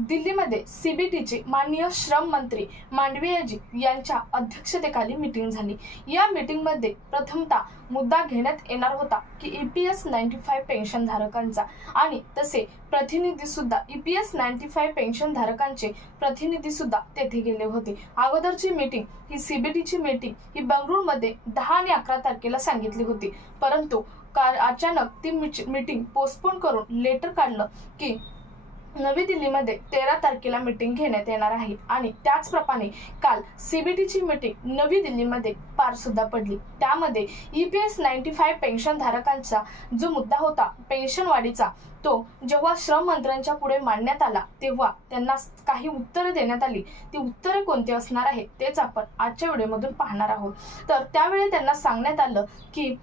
दिल्लीमध्ये सीबीटीचे माननीय श्रम मंत्री मांडवियाजी यांच्या अध्यक्षतेखाली मीटिंग झाली। या मीटिंगमध्ये प्रथमतः मुद्दा घेण्यात येणार होता की EPS 95 पेन्शन धारकांचा आणि तसे प्रतिनिधी सुद्धा EPS 95 पेन्शन धारकांचे प्रतिनिधी सुद्धा तेथे गेले होते। अगोदरची मीटिंग ही सीबीटीची मीटिंग ही बंगळुरूमध्ये 10 आणि 11 तारखेला सांगितली होती, परंतु अचानक ती मीटिंग पोस्टपोन करून लेटर काढलं की नवी दिल्लीमध्ये 13 तारखेला मीटिंग घेण्यात येणार आहे आणि त्याचप्रमाणे काल सीबीटीची मीटिंग नवी दिल्लीमध्ये पार सुद्धा पडली। त्यामध्ये EPS 95 पेन्शन धारकांचा जो मुद्दा होता पेन्शन वाढीचा, तो जेव्हा श्रम मंत्र्यांच्या पुढे मांडण्यात आला तेव्हा त्यांना काही उत्तरे देण्यात आली। ती उत्तरे कोणती असणार आहे तेच आपण आजच्या व्हिडिओमधून पाहणार आहोत। तर त्यावेळी त्यांना सांगण्यात आलं की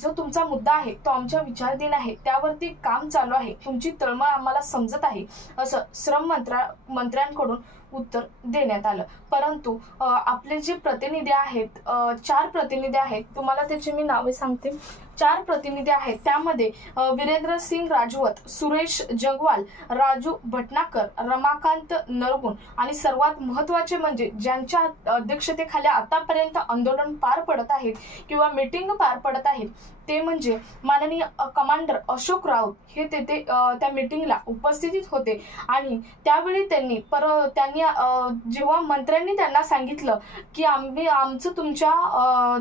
जो तुमचा मुद्दा आहे तो आमच्या विचाराधीन आहे, त्यावरती काम चालू आहे, तुमची तळमळ आम्हाला समजत आहे असं श्रम मंत्र्यांकडून उत्तर देण्यात आलं। परंतु आपले जे प्रतिनिधी आहेत 4 प्रतिनिधी आहेत, तुम्हाला त्याची मी नावे सांगते। 4 प्रतिनिधी आहेत, त्यामध्ये वीरेंद्र सिंग राजवत, सुरेश जंगवाल, राजू भटनाकर, रमाकांत नरगुण आणि सर्वात महत्त्वाचे म्हणजे ज्यांच्या अध्यक्षतेखाली आतापर्यंत आंदोलन पार पडत आहेत किंवा मीटिंग पार पडत आहेत ते म्हणजे माननीय कमांडर अशोक राऊत हे तेथे त्या मीटिंगला उपस्थित होते। आणि त्यावेळी त्यांनी जेव्हा मंत्र्यांनी त्यांना सांगितलं की आमचं तुमच्या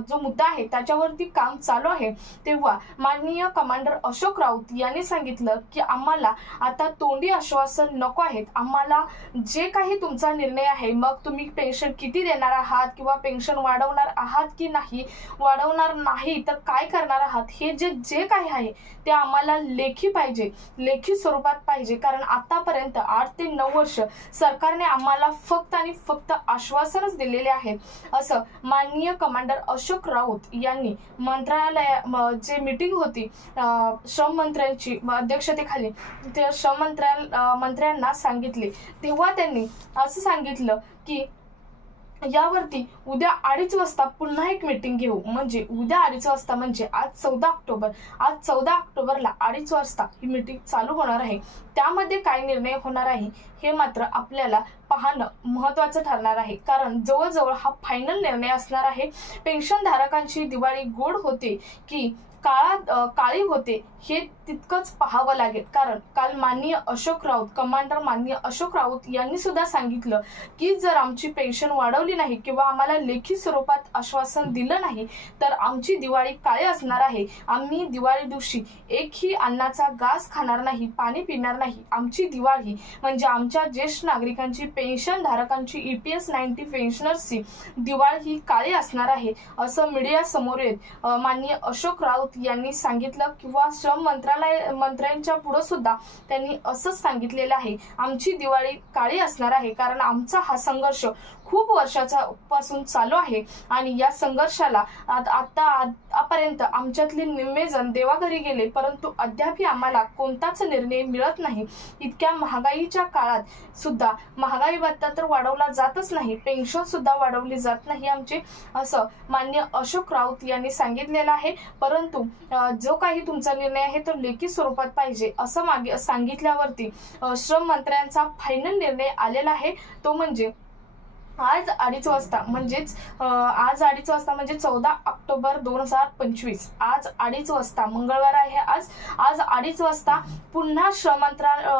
जो मुद्दा आहे त्याच्यावरती काम चालू आहे, तेव्हा माननीय कमांडर अशोक राऊत यांनी सांगितलं की आम्हाला आता तोंडी आश्वासन नको आहेत, आम्हाला जे काही तुमचा निर्णय आहे, मग तुम्ही पेन्शन किती देणार आहात किंवा पेन्शन वाढवणार आहात की नाही, वाढवणार नाही तर काय करणार आहात, हे जे काही आहे ते आम्हाला लेखी पाहिजे, लेखी स्वरूपात पाहिजे। कारण आतापर्यंत 8 ते 9 वर्ष सरकारने आम्हाला फक्त आणि फक्त आश्वासनच दिलेले आहेत असं माननीय कमांडर अशोक राऊत यांनी जे मीटिंग होती श्रम मंत्र्यांची अध्यक्षतेखाली ते श्रम मंत्र्यांना सांगितले। तेव्हा त्यांनी असं सांगितलं की यावरती उद्या 2:30 वाजता पुन्हा एक मीटिंग घेऊ, म्हणजे उद्या 2:30 वाजता म्हणजे आज 14 ऑक्टोबर, आज 14 ऑक्टोबरला 2:30 वाजता ही मीटिंग चालू होणार आहे। त्यामध्ये काय निर्णय होणार आहे हे मात्र आपल्याला पाहणं महत्त्वाचं ठरणार आहे, कारण जवळजवळ हा फायनल निर्णय असणार आहे। पेन्शन धारकांची दिवाळी गोड होते की काळी होते हे तितकंच पाहावं लागेल। कारण काल माननीय अशोक राऊत, कमांडर माननीय अशोक राऊत यांनी सुद्धा सांगितलं की जर आमची पेन्शन वाढवली नाही किंवा आम्हाला लेखी स्वरूपात आश्वासन दिलं नाही तर आमची दिवाळी काळी असणार आहे। आम्ही दिवाळी दिवशी एकही अन्नाचा घास खाणार नाही, पाणी पिणार नाही। आमची दिवाळी म्हणजे आमच्या ज्येष्ठ नागरिकांची, पेन्शन धारकांची, EPS 90 पेन्शनर्सची दिवाळी ही काळी असणार आहे असं मीडिया समोर येत माननीय अशोक राऊत यांनी सांगितलं किंवा श्रम मंत्र्यांच्या पुढे सुद्धा त्यांनी असंच सांगितलेलं आहे, आमची दिवाळी काळी असणार आहे। कारण आमचा हा संघर्ष खूप वर्षाचा पासून चालू आहे आणि या संघर्षाला आतापर्यंत आमच्यातले निम्मे जण देवाघरी गेले, परंतु अद्यापही आम्हाला कोणताच निर्णय मिळत नाही। इतक्या महागाईच्या काळात सुद्धा महागाई भत्ता तर वाढवला जातच नाही, पेन्शन सुद्धा वाढवली जात नाही आमची, असं माननीय अशोक राऊत यांनी सांगितलेलं आहे। परंतु जो काही तुमचा निर्णय आहे तो लेखी स्वरूपात पाहिजे असं सांगितल्यावरती श्रम मंत्र्यांचा फायनल निर्णय आलेला आहे। तो म्हणजे आज 2:30 वाजता म्हणजेच 14 ऑक्टोबर 2025 आज 2:30 वाजता मंगळवार आहे आज 2:30 वाजता पुन्हा श्रम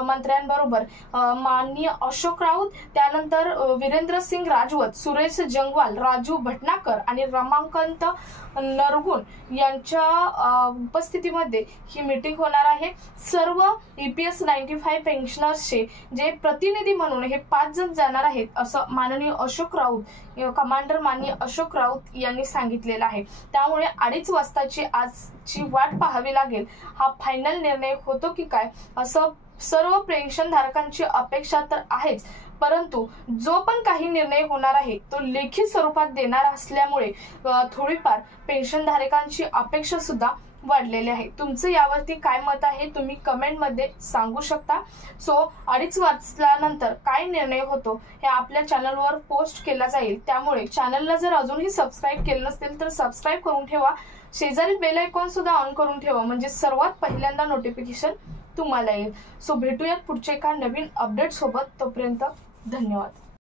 मंत्र्यांबरोबर माननीय अशोक राऊत, त्यानंतर वीरेंद्र सिंग राजवत, सुरेश जंगवाल, राजू भटनाकर आणि रमाकांत नरगुण यांच्या उपस्थितीमध्ये ही मीटिंग होणार आहे। सर्व EPS 95 पेन्शनर्सचे जे प्रतिनिधी म्हणून हे 5 जण जाणार आहेत असं माननीय अशोक राऊत, कमांडर माननीय अशोक राऊत यांनी सांगितलेलं आहे। त्यामुळे 2:30 वाजताची आजची वाट पाहावी लागेल, हा फायनल निर्णय होतो की काय असं सर्व पेन्शन धारकांची अपेक्षा तर आहेच, परंतु जो पण काही निर्णय होणार आहे तो लेखी स्वरूपात देणार असल्यामुळे थोडीफार पेन्शन धारकांची अपेक्षा सुद्धा वाढलेली आहे। तुमचं यावरती काय मत आहे तुम्ही कमेंट मध्ये सांगू शकता। सो 2:30 वाजल्यानंतर काय निर्णय होतो हे आपल्या चॅनलवर पोस्ट केला जाईल, त्यामुळे चॅनलला जर अजूनही सबस्क्राइब केलं नसेल तर सबस्क्राइब करून ठेवा, शेजारी बेल आयकॉन सुद्धा ऑन करून ठेवा, म्हणजे सर्वात पहिल्यांदा नोटिफिकेशन तुम्हाला येईल. सो भेटूयात पुढच्या एका नवीन अपडेट सोबत. तोपर्यंत धन्यवाद.